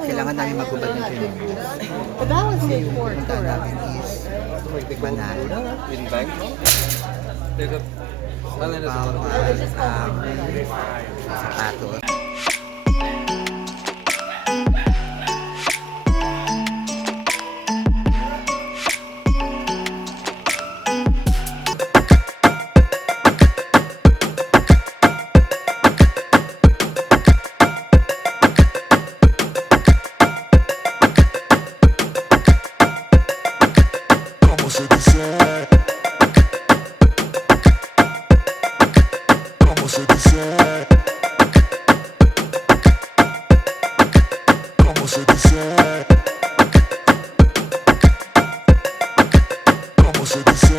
kailangan namin maghubad ng Pinoy. But that was Kasi made yung for pupuntahan namin is Banana. In Bangkok? There's a island is Sapatos. Como se dice, como se dice, como se dice, como se dice.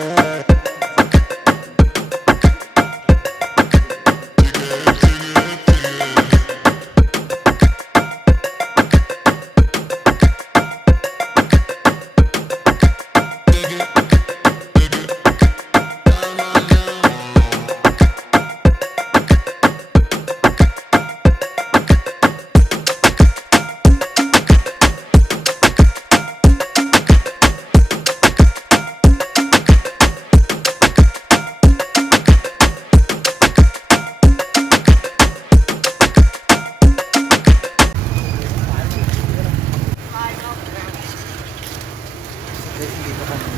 Guys, dito kami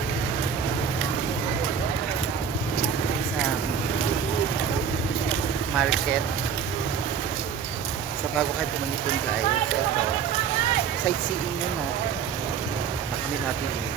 sa market. So bago kayo pumanipon guys, ito sightseeing yun na kami natin eh.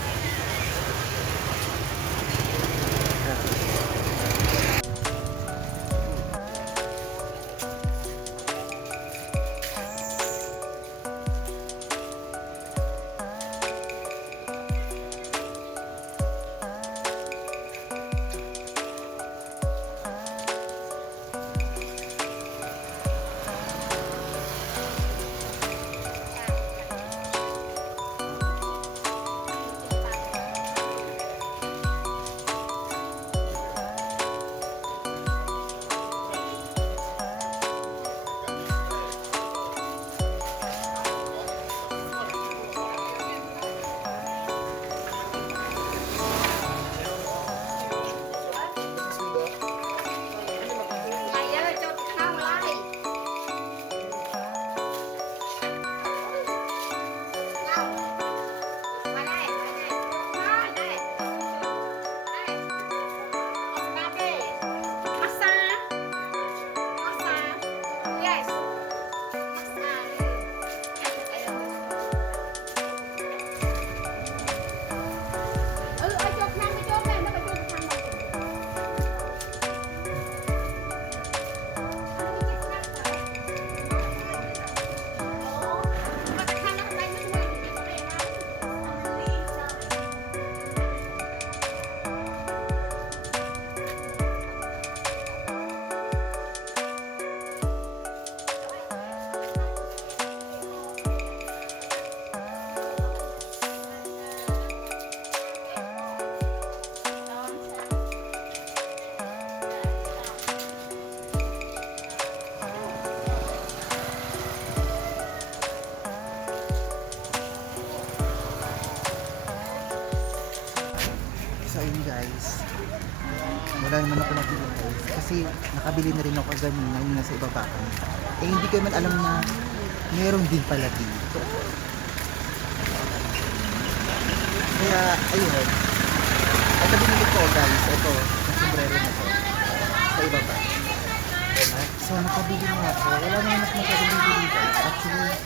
So ayun guys, wala naman ako nabili guys kasi nakabili na rin ako kanina yung nasa ibaba kami. Eh hindi ko man alam na meron din pala dito. Kaya ayun, ito binili ko guys, ito yung sombrero na to sa ibaba. So nakabili na ako, wala naman ako nakabili guys. Actually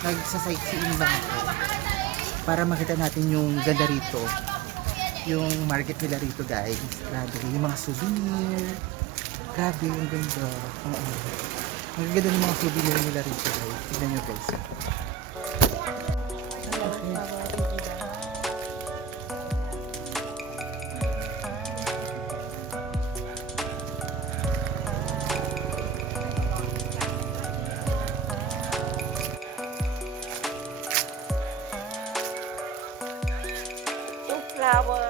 nagsa-sightseeing lang ako para makita natin yung ganda rito, yung market nila rito guys. Grabe, yung mga souvenir, grabe yung ganda. Ang ganda ng mga souvenir nila rito guys. Tignan nyo guys. flower.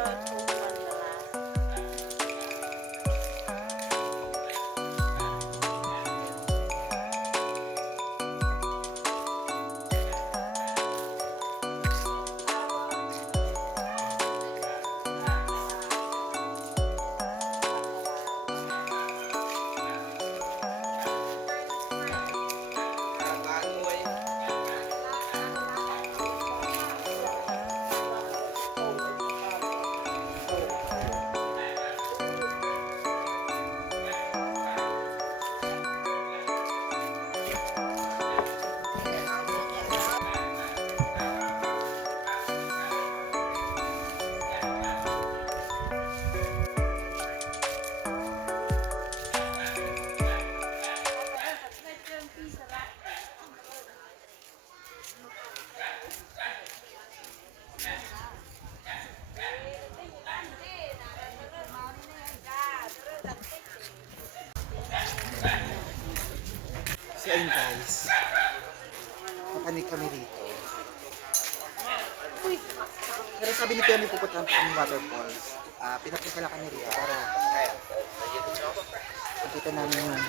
So ayun guys. Papanig kami rito. Pero sabi ni Kuya may pupuntahan pa kami waterfalls. Pinapunta lang kami rito para makita namin yung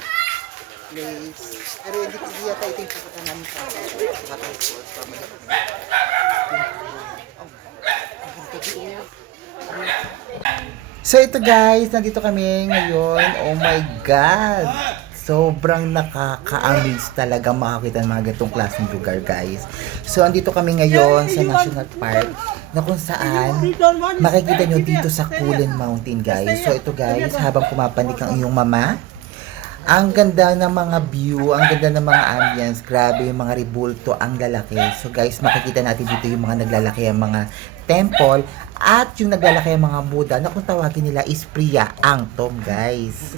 place. Pero hindi yata ito yung pupunta namin sa waterfalls. So ito guys, nandito kami ngayon. Oh my God! Sobrang nakaka-amaze talaga makakita ng mga ganitong klaseng lugar guys. So andito kami ngayon sa National Park na kung saan makikita nyo dito sa Kulin Mountain guys. So ito guys, habang pumapanik ang iyong mama, ang ganda ng mga view, ang ganda ng mga ambience, grabe yung mga rebulto, ang lalaki. So guys, makikita natin dito yung mga naglalaki ang mga temple at yung naglalaki ang mga Buddha na kung tawagin nila is Priya Angtom guys.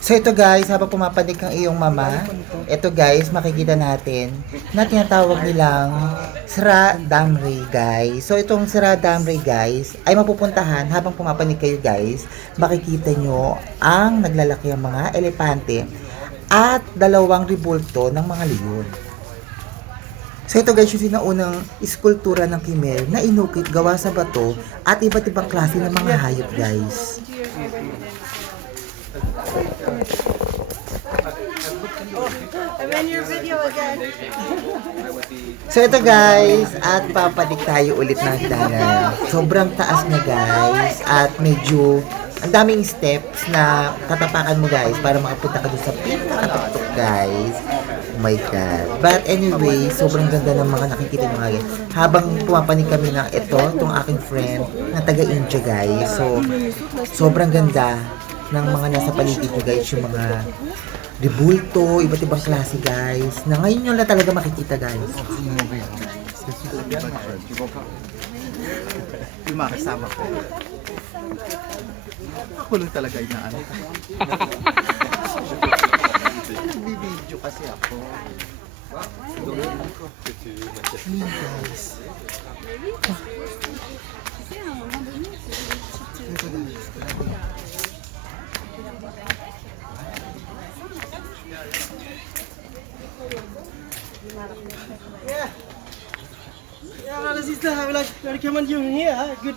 So ito guys, habang pumapanig ang iyong mama, ito guys, makikita natin na tinatawag nilang Sra Damri guys. So itong Sra Damri guys ay mapupuntahan habang pumapanig kayo guys, makikita nyo ang naglalaki ang mga elepante at dalawang rebulto ng mga leon. So ito guys, yung sinaunang iskultura ng Khmer na inukit gawa sa bato at iba't ibang klase ng mga hayop guys. I'm in your video again. So ito guys, at papadik tayo ulit ng dalan. Sobrang taas na guys at medyo ang daming steps na tatapakan mo guys para makapunta ka doon sa pinakatuktok guys. Oh my God. But anyway, sobrang ganda ng mga nakikita mo guys. Habang pumapanig kami ng itong aking friend na taga-India guys. So, sobrang ganda ng mga nasa paligid nyo guys, yung mga rebulto, iba't ibang klase guys, na ngayon nyo lang talaga makikita guys. Yung mga kasama ko. Ako lang talaga inaano. Nagbibideo kasi ako. Ayun guys. Ito guys. Yeah, well, sister, I would like to recommend you here. Good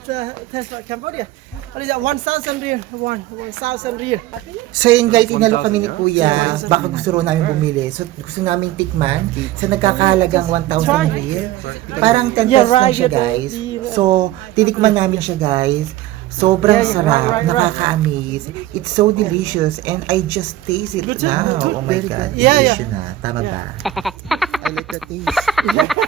test for Cambodia. What is that? 1,000 real. 1,000 real. So yun guys, inalo kami ni Kuya, baka gusto rin namin bumili. So gusto namin tikman sa nagkakahalagang 1,000 real. Parang 10 pesos lang siya guys. So tinikman namin siya guys. Sobrang sarap, nakaka-amaze. It's so delicious and I just taste it now. Oh my God, delicious na. Tama ba? I like the taste.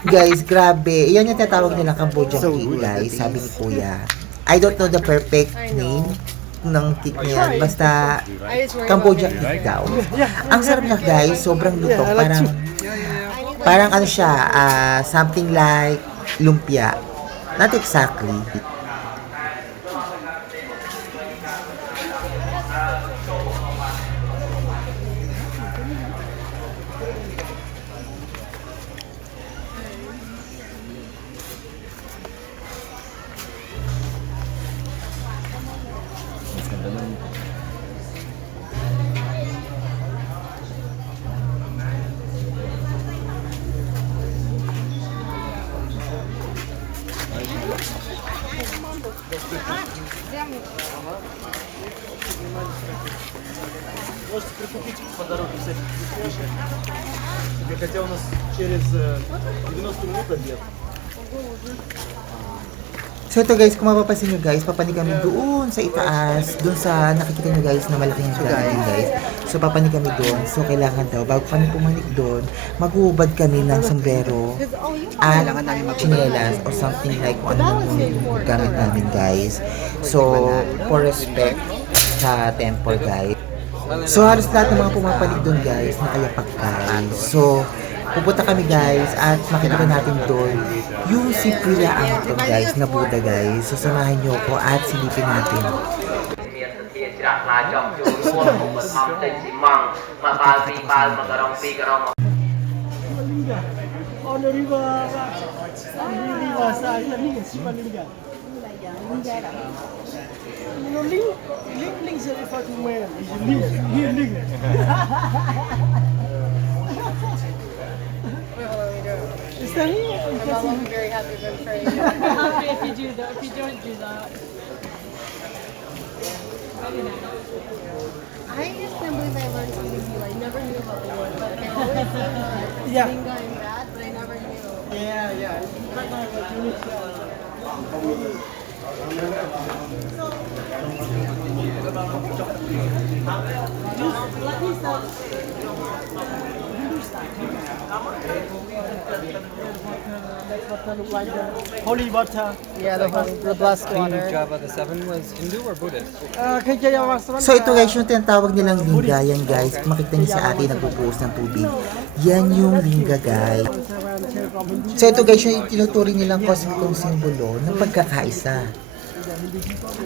Guys, grabe. Yan yung tatawag nila Cambodian cake guys, sabi ni Kuya. I don't know the perfect name ng cake niya. Basta Cambodian cake daw. Ang sarap niya guys, sobrang lutong. Parang ano siya, something like lumpia. Not exactly. Можете прикупить по дороге всяких вкусняшек. Хотя у нас через 90 минут обед. So ito guys, kung mapapansin nyo guys, papanig kami doon sa itaas, doon sa nakikita nyo guys na malaking garden guys. So papanig kami doon. So kailangan daw, bago kami pumanik doon, maghuhubad kami ng sombrero at chinelas or something like kung ano yung gamit namin guys. So, for respect sa temple guys. So halos lahat ng mga pumapalig doon guys, nakayapak guys. So, pupunta kami guys at makikita natin doon yung si Priya Angtom guys na Buddha guys. So samahan nyo ko at silipin natin. Shivalinga. On the river side, I think it's Shivalinga. You know, Ling for two men. Healing. Is that here? I'm very happy to be trained. Happy if you don't do that. I just can't believe I learned something new. I never knew about the word, but I always seen Yeah. Linga and that, but I never knew. Yeah. Right now, what you need That's what they look like. Holy water. Yeah, the blessed water. Java the Seven was Hindu or Buddhist? So ito guys, yung tinatawag nilang lingga, yan guys. Kung makita niyo sa atin, nagpupuos ng tubig. Yan yung lingga guys. So ito guys, yung tinuturing nilang kosmikong simbolo ng pagkakaisa.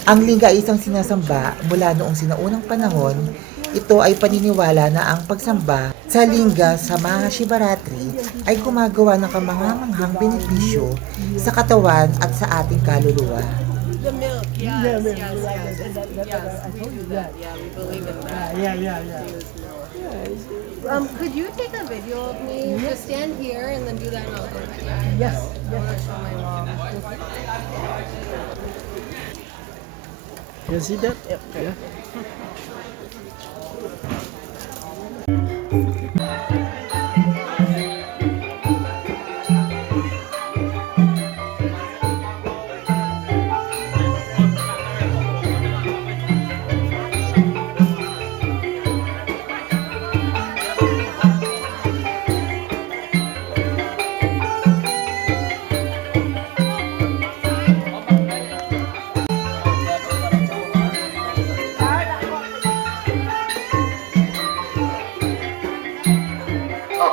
Ang lingga ay isang sinasamba mula noong sinaunang panahon. Ito ay paniniwala na ang pagsamba sa lingga sa Mahashivaratri ay gumagawa ng kamangamanghang benepisyo sa katawan at sa ating kaluluwa. The milk, yes, Yeah, milk. yes, yes. Yes, we do that. Yeah, we believe in that. Yeah. Could you take a video of me? Just stand here and then do that and I'll go back. Yes. I want to show my mom. You see that? Yeah.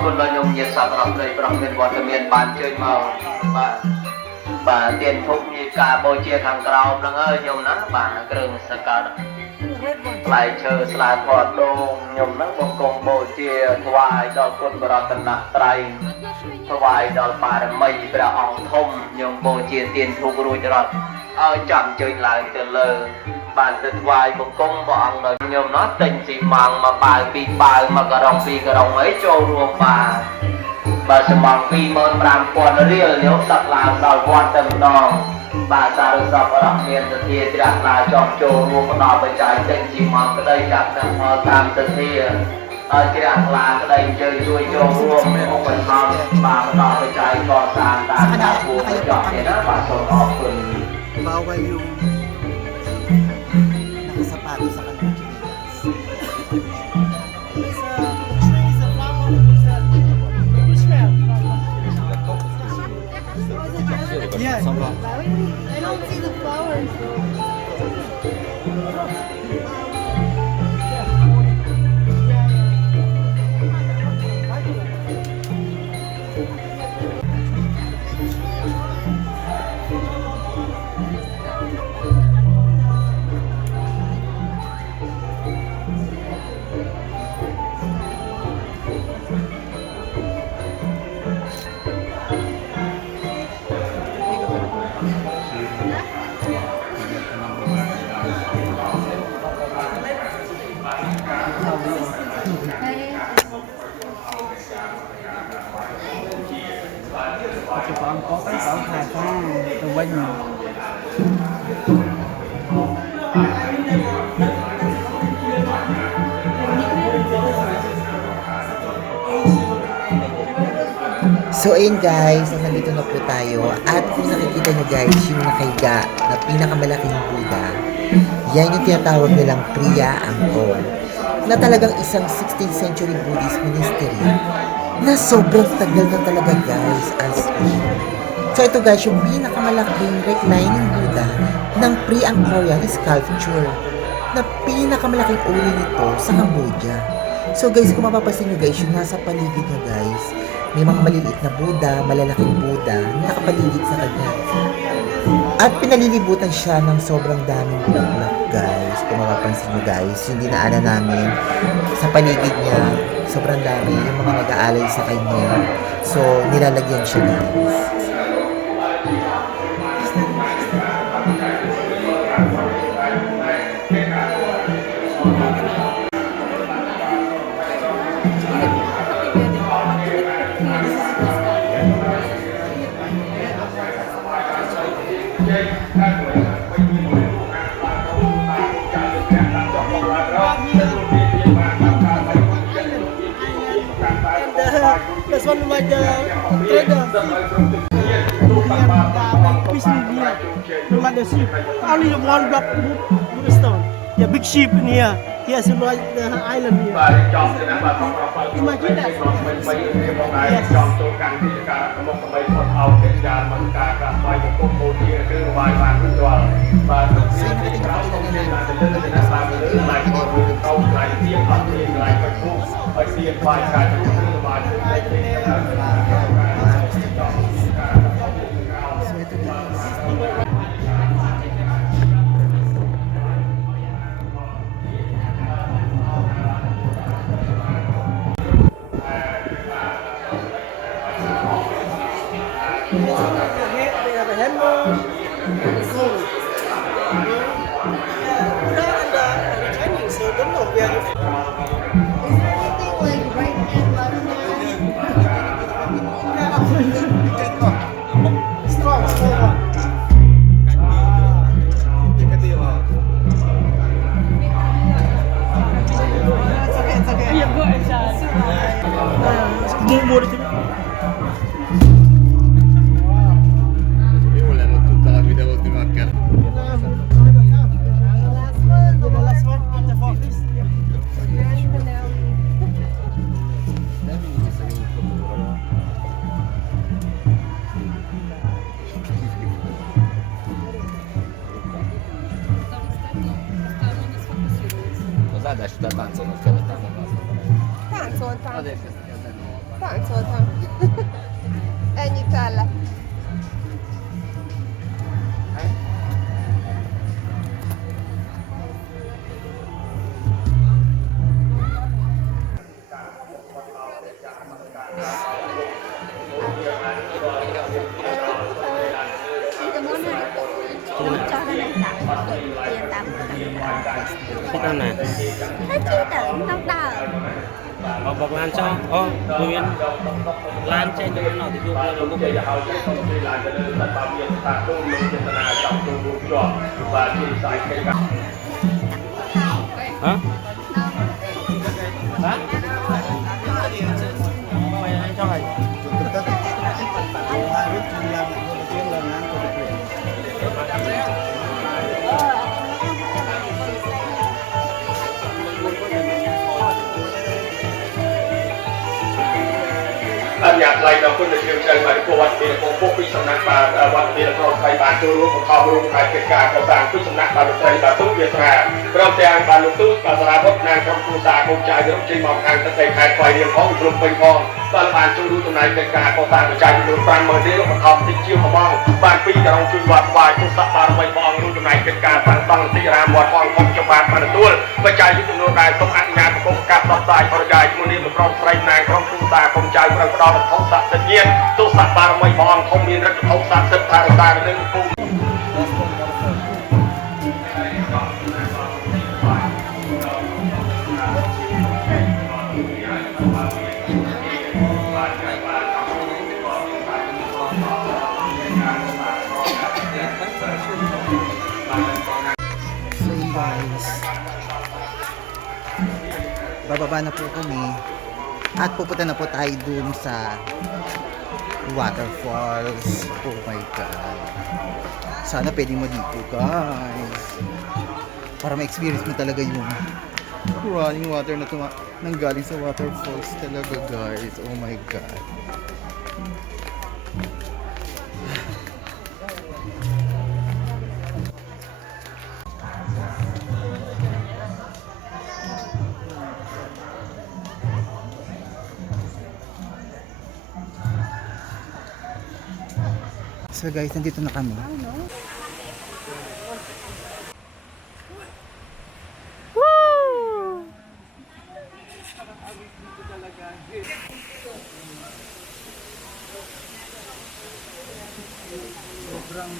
Con lo nhung nhiệt sắp rập đầy bọc miền vọt miền bàn chơi màu bà tiền thúc như cả bồi chia thằng cầu lăng ơi nhung nó bà trường sạc cả lại chờ lại thọt đô nhung nó bông công bồi chia thoại đo quân bà tân nạc trai thoại đo bà mây bà ong thông nhung bồi chia tiền thúc rùi rọt chậm chơi lại từ lờ bạn tự hoài một công bọn rồi nhôm nó tình chỉ màng mà bài mà cà rồng ấy cho luôn bà sẽ mong vì mơn làm quan riêng nếu sắp làm sao quan tâm đó bà ta được sắp ở đặc miền thực hiện thì đặt là cho cho luôn đó bởi trái tình chỉ mong cái đây đặt là tam thực hiện chỉ đặt là cái đây chơi chui cho luôn không phải mong bà đó bởi trái có sang ta đã buồn phải chọn thì đó bà sống ọc phần Bawal yung nakasapato sa kanila. Yeah. I don't see the flowers. Thì con có cái cổng hài pha từ quanh mình. So ayun guys, nandito na po tayo. At kung nakikita nyo guys, yung nakahiga na pinakamalaking Buddha, yan yung tinatawag nilang Priya Angkor, na talagang isang 16th century Buddhist monastery na sobrang tagal na talaga guys as in. So ito guys, yung pinakamalaking reclining Buddha ng pre-Angkorian sculpture na pinakamalaking uri nito sa Cambodia. So guys, kung mapapansin nyo guys, yung nasa paligid nyo guys, may mga maliliit na Buddha, malalaking Buddha na nakapaligid sa kanya. At pinalilibutan siya ng sobrang daming bulaklak guys. Kung mapapansin nyo guys, yung dinaanan namin sa paligid niya, sobrang dami yung mga nag-aalay sa kanya. So, nilalagyan siya guys. this one like trader. Fishing here. Look like the sheep. Only one block Buddha stone. Yeah, big sheep in here. Yes, like the island here. Imagine that. Yes. Táncoltam. Ennyi kellett. Thích ăn này. Thích chứ tưởng không đợi. Bọc lan cho. Đối viên lan trên cho nó thì dùng nó bốc lên. Hả? Hả? Mày anh cho mày. Nhà lại là quân lực điều tra bài của vật bị công bố quy sầm nặng và vật bị là thầy bàn cho luôn một kho luôn hai kết quả của sản quy sầm nặng và được thầy và tốt việt ra trong tiền và lục tốt và ra bất năng trong khu xã công trai được trên mỏng hàng tất thầy khai quay điểm có mộtลุ่มเป็นพองvà bàn cho luônตรงไหนkết quả của sản của trai được ban mở đi lúc một khoที่chiêuมองbànปีจะลองช่วยวัดวายทุกสัปดาห์ไม่มองรู้ตรงไหนkết quảสั่งต้องที่รามวัดมองคนจะบานมาตัวประชาชนจำนวนใดต้องอันงานประกอบกับรับสายประชาชนนี้มันพร้อมใส่นางพร้อมคู่ตาคงใจพร้อมกระดองท้องสัตว์เย็นตัวสัตว์บารมีมองคงมีรักท้องสัตว์สัตว์ทางตาเรื่องกู So yun guys, bababa na po kami at pupunta na po tayo dun sa waterfalls. Oh my god, sana pwedeng maligo guys para ma-experience mo talaga yung running water na nanggaling sa waterfalls talaga guys. Oh my god. So guys, nandito na kami.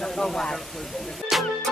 Sobrang waterfall.